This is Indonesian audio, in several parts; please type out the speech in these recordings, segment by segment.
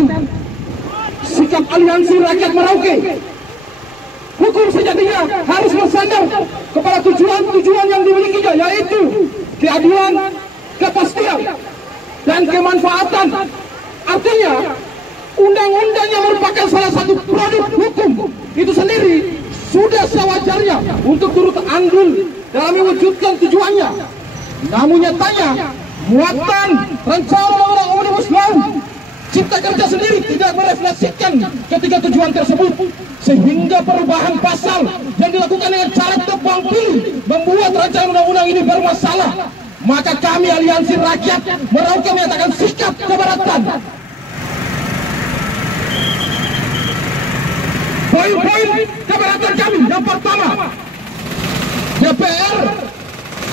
menyampaikan sikap Aliansi Rakyat Merauke. Hukum sejatinya harus bersandar kepada tujuan-tujuan yang dimilikinya, yaitu keadilan, kepastian, dan kemanfaatan. Artinya, undang-undang yang merupakan salah satu produk hukum itu sendiri sudah sewajarnya untuk turut andil dalam mewujudkan tujuannya. Namun nyatanya, muatan rencana undang-undang Omnibus Law Cipta Kerja sendiri tidak merefleksikan ketiga tujuan tersebut, sehingga perubahan pasal yang dilakukan dengan cara tebang pilih membuat rancangan undang-undang ini bermasalah. Maka kami Aliansi Rakyat Merauke menyatakan sikap keberatan. Poin-poin keberatan kami yang pertama, DPR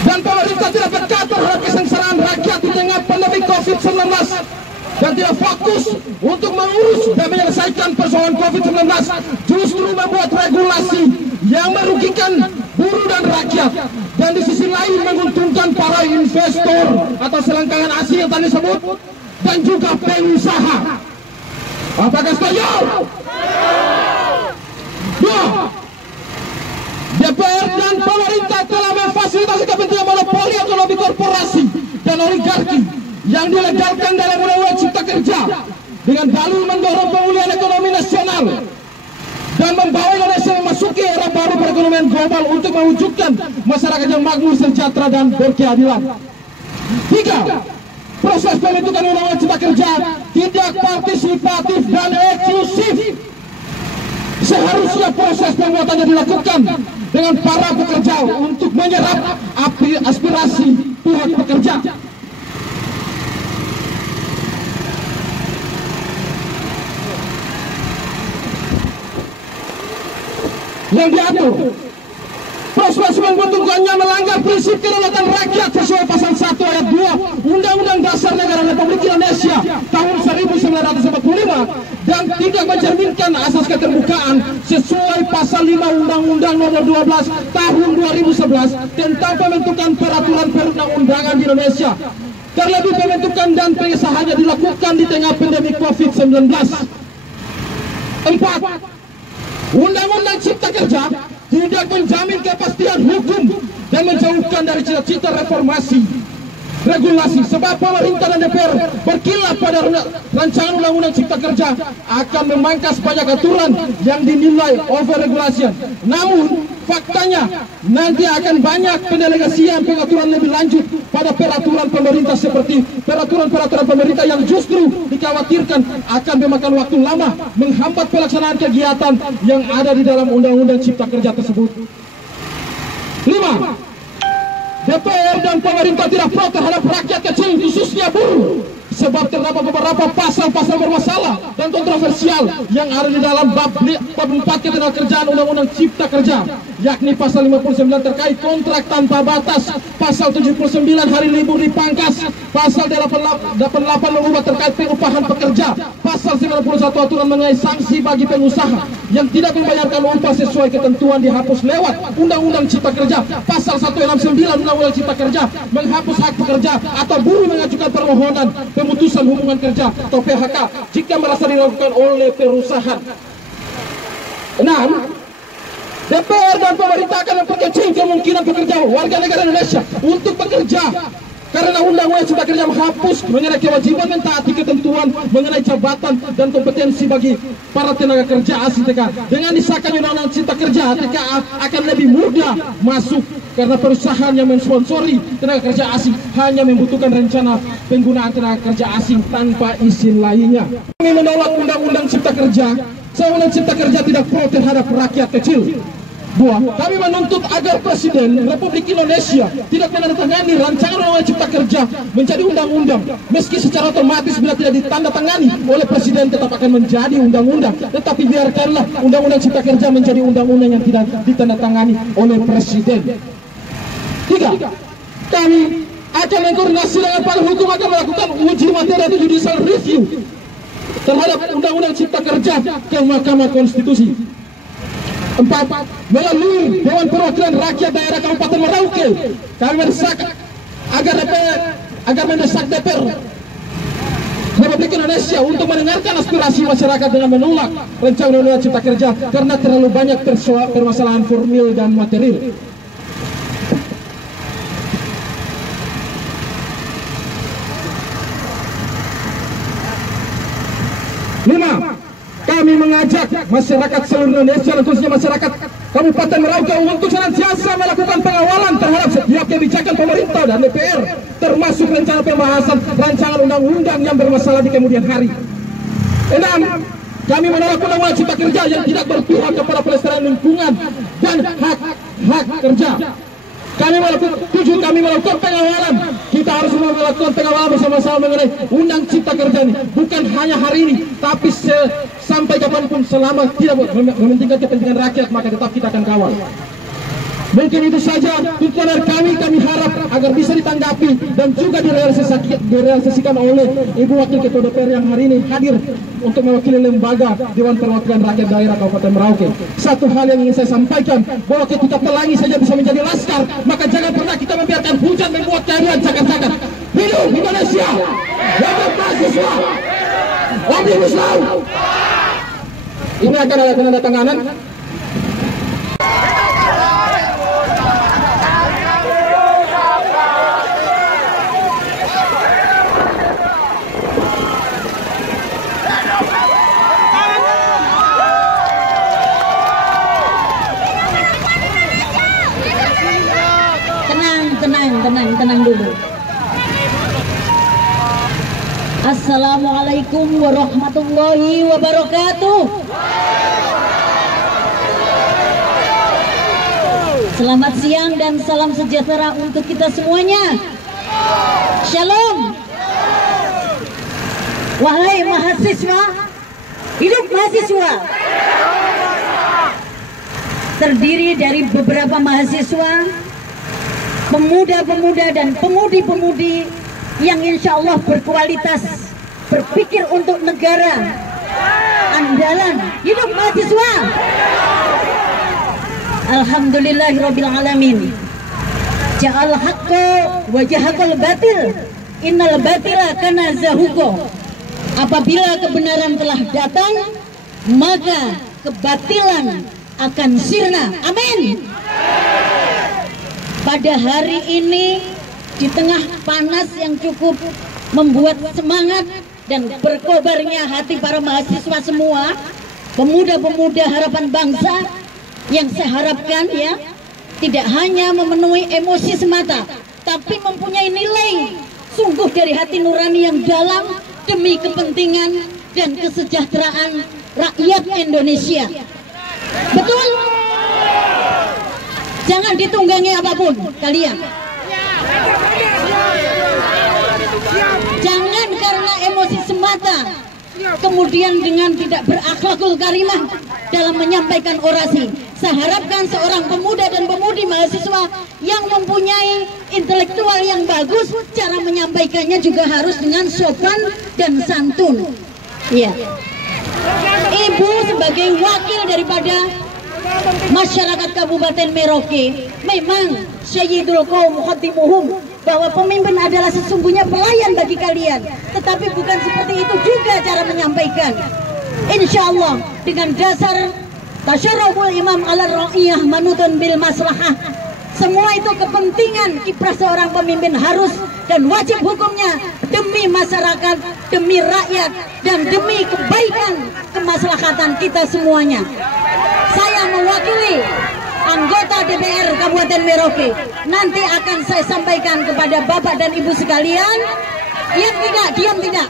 dan pemerintah tidak peka terhadap kesengsaraan rakyat di tengah pandemi COVID-19 dan tidak fokus untuk mengurus dan menyelesaikan persoalan COVID-19, justru membuat regulasi yang merugikan buruh dan rakyat, dan di sisi lain menguntungkan para investor atau selangkangan asing yang tadi disebut dan juga pengusaha. Apakah setuju? Dua, DPR dan pemerintah telah memfasilitasi kepentingan monopoli ekonomi korporasi dan oligarki yang dilegalkan dalam Undang-Undang Cipta Kerja dengan dalih mendorong pemulihan ekonomi nasional dan membawa Indonesia memasuki era baru perekonomian global untuk mewujudkan masyarakat yang makmur, sejahtera, dan berkeadilan. Tiga, proses pembentukan Undang-Undang Cipta Kerja tidak partisipatif dan eksklusif. Seharusnya proses pembuatannya dilakukan dengan para pekerja untuk menyerap aspirasi pihak pekerja. Yang diatur, proses pembentukannya melanggar prinsip kedaulatan rakyat sesuai pasal 1 ayat 2 Undang-Undang Dasar Negara Republik Indonesia tahun 1945 dan tidak mencerminkan asas keterbukaan sesuai pasal 5 Undang-Undang Nomor 12 tahun 2011 tentang pembentukan peraturan perundang-undangan di Indonesia. Terlebih pembentukan dan pengesahannya dilakukan di tengah pandemi COVID-19. 4. Undang-Undang Cipta Kerja tidak menjamin kepastian hukum dan menjauhkan dari cita-cita reformasi regulasi, sebab pemerintah dan DPR berkilat pada rancangan Undang-Undang Cipta Kerja akan memangkas banyak aturan yang dinilai overregulasi. Namun faktanya nanti akan banyak pendelegasian pengaturan lebih lanjut pada peraturan pemerintah, seperti peraturan-peraturan pemerintah yang justru dikhawatirkan akan memakan waktu lama, menghambat pelaksanaan kegiatan yang ada di dalam Undang-Undang Cipta Kerja tersebut. 5. DPR dan pemerintah tidak pro terhadap rakyat kecil, khususnya buruh, sebab terdapat beberapa pasal-pasal bermasalah dan kontroversial yang ada di dalam bab 4 Ketenagakerjaan Undang-Undang Cipta Kerja, yakni pasal 59 terkait kontrak tanpa batas, pasal 79 hari libur dipangkas, pasal 88 mengubah terkait pengupahan pekerja, pasal 91 aturan mengenai sanksi bagi pengusaha yang tidak membayarkan upah sesuai ketentuan dihapus lewat Undang-Undang Cipta Kerja, pasal 169 Undang-Undang Cipta Kerja menghapus hak pekerja atau buruh mengajukan permohonan pemutusan hubungan kerja atau PHK jika merasa dilakukan oleh perusahaan. 6. DPR dan pemerintah akan memperkecil kemungkinan pekerja warga negara Indonesia untuk bekerja karena Undang-Undang Cipta Kerja menghapus mengenai kewajiban mentaati ketentuan mengenai jabatan dan kompetensi bagi para tenaga kerja asing TK. Dengan disahkannya Undang-Undang Cipta Kerja, TK akan lebih mudah masuk karena perusahaan yang mensponsori tenaga kerja asing hanya membutuhkan rencana penggunaan tenaga kerja asing tanpa izin lainnya. Kami menolak Undang-Undang Cipta Kerja. Undang-Undang Cipta Kerja tidak pro terhadap rakyat kecil. 2. Kami menuntut agar Presiden Republik Indonesia tidak menandatangani rancangan Undang-Undang Cipta Kerja menjadi undang-undang, meski secara otomatis bila tidak ditandatangani oleh Presiden tetap akan menjadi undang-undang. Tetapi biarkanlah Undang-Undang Cipta Kerja menjadi undang-undang yang tidak ditandatangani oleh Presiden. 3. Kami akan mengkoordinasi dengan para hukum akan melakukan uji materi atau judicial review terhadap Undang-Undang Cipta Kerja ke Mahkamah Konstitusi. 4. Melalui Dewan Perwakilan Rakyat Daerah Kabupaten Merauke, kami mendesak agar mendesak DPR Republik Indonesia untuk mendengarkan aspirasi masyarakat dengan menolak rancangan undang-undang Cipta Kerja karena terlalu banyak permasalahan formil dan material. Lima, kami mengajak masyarakat seluruh Indonesia dan khususnya masyarakat Kabupaten Merauke untuk senantiasa melakukan pengawalan terhadap setiap kebijakan pemerintah dan DPR, termasuk rencana pembahasan rancangan undang-undang yang bermasalah di kemudian hari. 6. Kami menolak undang-undang Cipta Kerja yang tidak berpihak kepada pelestarian lingkungan dan hak kerja. Kami melakukan pengawalan. Kita harus melakukan pengawalan bersama-sama mengenai undang Cipta Kerja ini. Bukan hanya hari ini, tapi sampai kapanpun selama tidak mementingkan kepentingan rakyat, maka tetap kita akan kawal. Mungkin itu saja tuntutan dari kami harap agar bisa ditanggapi dan juga direalisasikan oleh Ibu Wakil Ketua DPR yang hari ini hadir untuk mewakili lembaga Dewan Perwakilan Rakyat Daerah Kabupaten Merauke. Satu hal yang ingin saya sampaikan, bahwa ketika pelangi saja bisa menjadi laskar, maka jangan pernah kita membiarkan hujan membuat kehadiran cakar-cakar. Hidup Indonesia! Hidup mahasiswa! Omnibus Law! Ini akan ada penandatanganan. Tenang dulu. Assalamualaikum warahmatullahi wabarakatuh. Selamat siang dan salam sejahtera untuk kita semuanya. Shalom. Wahai mahasiswa, hidup mahasiswa. Terdiri dari beberapa mahasiswa, pemuda-pemuda dan pemudi-pemudi yang insya Allah berkualitas, berpikir untuk negara, andalan. Hidup mahasiswa. Alhamdulillahirrabbilalamin. Ja'al haqqo wa jahaqal batil, innal batila kana zahuqo. Apabila kebenaran telah datang, maka kebatilan akan sirna. Amin. Pada hari ini, di tengah panas yang cukup membuat semangat dan berkobarnya hati para mahasiswa semua, pemuda-pemuda harapan bangsa, yang saya harapkan ya, tidak hanya memenuhi emosi semata, tapi mempunyai nilai sungguh dari hati nurani yang dalam demi kepentingan dan kesejahteraan rakyat Indonesia. Betul? Jangan ditunggangi apapun kalian. Jangan karena emosi semata kemudian dengan tidak berakhlakul karimah dalam menyampaikan orasi. Saya harapkan seorang pemuda dan pemudi mahasiswa yang mempunyai intelektual yang bagus, cara menyampaikannya juga harus dengan sopan dan santun. Ya. Ibu sebagai wakil daripada masyarakat Kabupaten Merauke, memang Sayyidul Qaum khatimuhum, bahwa pemimpin adalah sesungguhnya pelayan bagi kalian, tetapi bukan seperti itu juga cara menyampaikan. Insya Allah dengan dasar tasyarruful imam ala ra'iyah manutun bil maslahah, semua itu kepentingan kiprah seorang pemimpin harus dan wajib hukumnya demi masyarakat, demi rakyat, dan demi kebaikan kemaslahatan kita semuanya. Saya mewakili anggota DPR Kabupaten Merauke. Nanti akan saya sampaikan kepada Bapak dan Ibu sekalian. Diam tidak, diam tidak.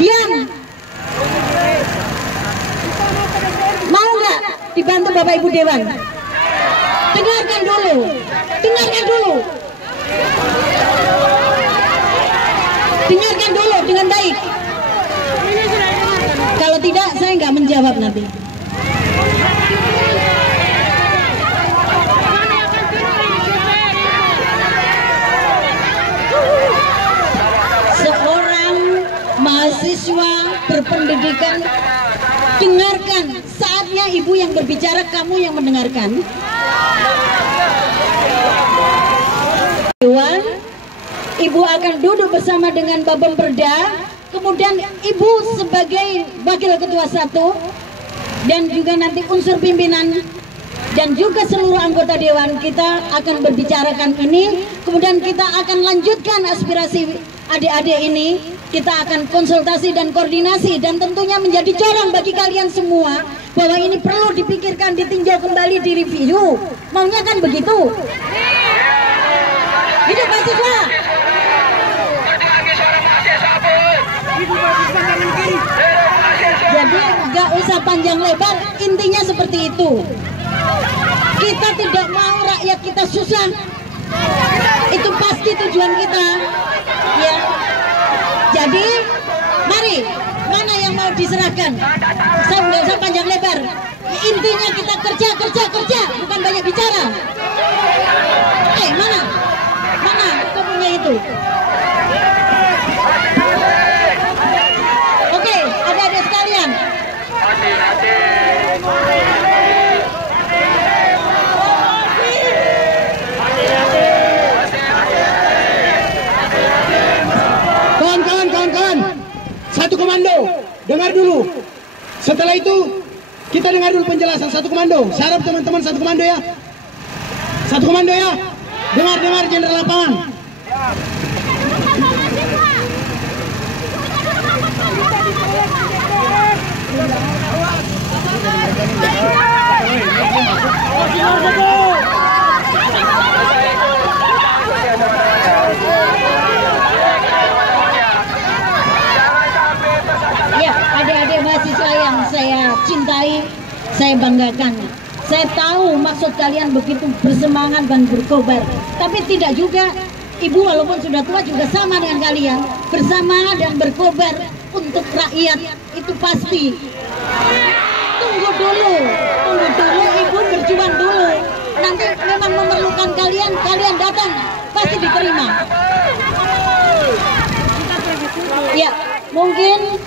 Diam. Mau nggak dibantu Bapak Ibu Dewan? Dengarkan dulu. Dengarkan dulu. Dengarkan dulu dengan baik. Kalau tidak, saya nggak menjawab nanti. Seorang mahasiswa berpendidikan, dengarkan. Saatnya ibu yang berbicara, kamu yang mendengarkan. Dewan, ibu akan duduk bersama dengan Babemperda kemudian Ibu sebagai Wakil Ketua 1, dan juga nanti unsur pimpinan dan juga seluruh anggota Dewan, kita akan berbicarakan ini, kemudian kita akan lanjutkan aspirasi adik-adik ini, kita akan konsultasi dan koordinasi, dan tentunya menjadi corong bagi kalian semua bahwa ini perlu dipikirkan, ditinjau kembali, direview. Maunya kan begitu? Hidup mahasiswa! Jadi gak usah panjang lebar, intinya seperti itu. Kita tidak mau rakyat kita susah, itu pasti tujuan kita, ya. Jadi mari, mana yang mau diserahkan? Saya nggak usah panjang lebar, intinya kita kerja, bukan banyak bicara. Mana kopinya itu? Oke, adik-adik sekalian. Kawan-kawan, satu komando, dengar dulu. Setelah itu kita dengar dulu penjelasan satu komando. Saya harap teman-teman satu komando ya. Satu komando ya. Dengar Jenderal Lapangan. Ya, adik-adik mahasiswa yang saya cintai, saya banggakan. Saya tahu maksud kalian begitu bersemangat dan berkobar. Tapi tidak juga, Ibu walaupun sudah tua juga sama dengan kalian, bersama dan berkobar untuk rakyat, itu pasti. Tunggu dulu Ibu berjuang dulu. Nanti memang memerlukan kalian datang, pasti diterima. Ya, mungkin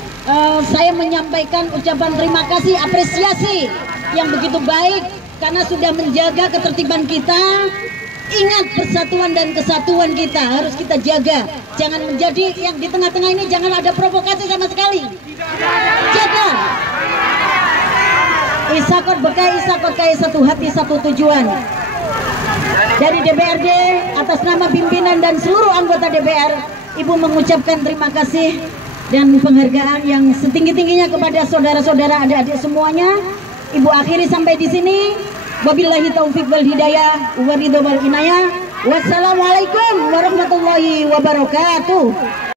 saya menyampaikan ucapan terima kasih, apresiasi yang begitu baik karena sudah menjaga ketertiban kita. Ingat, persatuan dan kesatuan kita harus kita jaga. Jangan menjadi yang di tengah-tengah ini, jangan ada provokasi sama sekali. Jaga. Isakot bekai, isakot kaya, satu hati, satu tujuan. Dari DPRD, atas nama pimpinan dan seluruh anggota DPR, Ibu mengucapkan terima kasih dan penghargaan yang setinggi-tingginya kepada saudara-saudara, adik-adik semuanya. Ibu akhiri sampai di sini. Wabillahi taufiq wal hidayah wa ridho wal inayah. Wassalamualaikum warahmatullahi wabarakatuh.